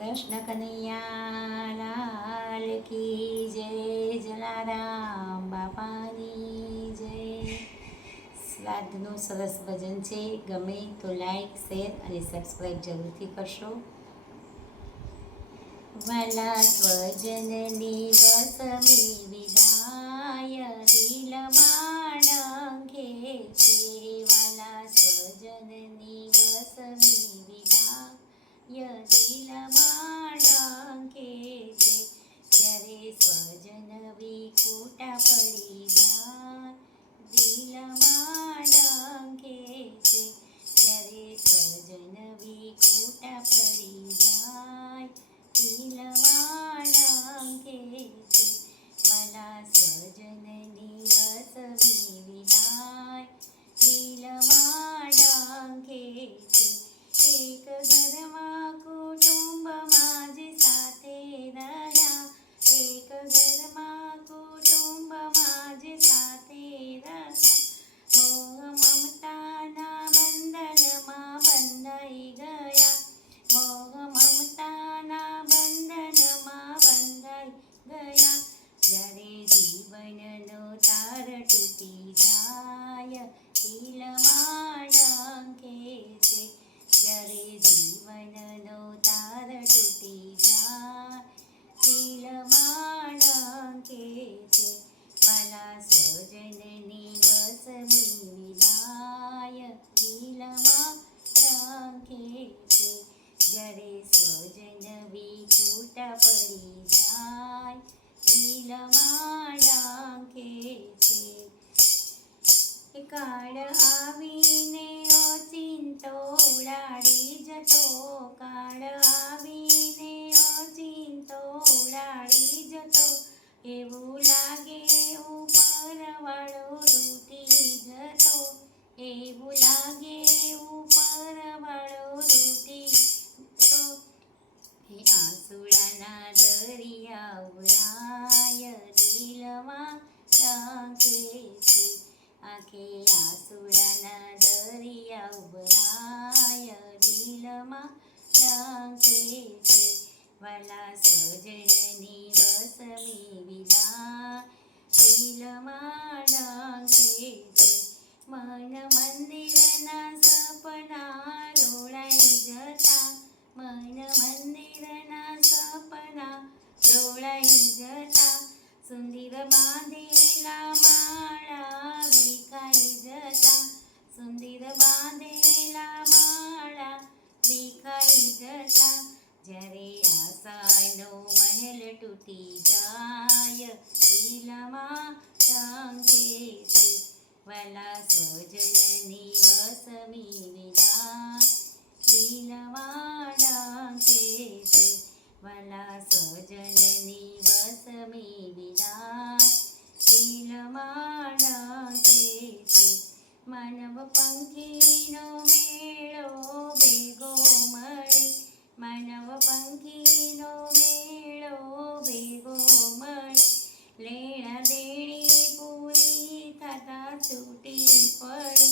કૃષ્ણ કનૈયા લાલ કી જય જલારામ, બાપાની જય. સ્વાદનું સરસ ભજન છે. ગમે તો લાઈક શેર અને સબસ્ક્રાઈબ જરૂરથી કરશો. વાલા સ્વજનની વસમી વિદાય દિલમાં ડંખે છે. કાળ આવીને ઉડાડી જતો. એવું લાગે ઉપરવાળો જતો. એવું લાગે ઉપરવાળો રૂટી જતો. હે આંસુડાના દરિયા ઉરાય દિલમાં ટાંકે છે. આખે આંસુડાના દરિયા ઉભરાય દિલમાં मन मन्दिर नाना रोणा जता मन मन्दिर नाणा रोणा जता सुन्दीर मे પંખીનો મેળો ભેગો મળે. માનવ પંખીનો મેળો ભેગો મળે. લેણા દેણી પૂરી થતા છૂટી પડે.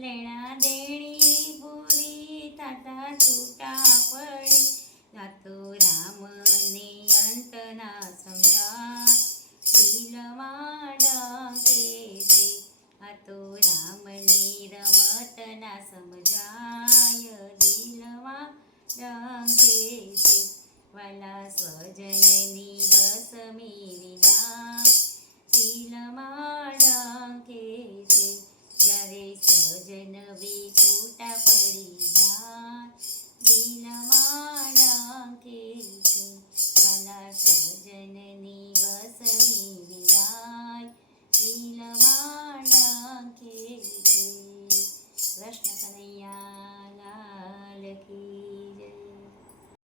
લેણા દેણી પૂરી થતા છૂટા પડે. નાતો રામને અંત ના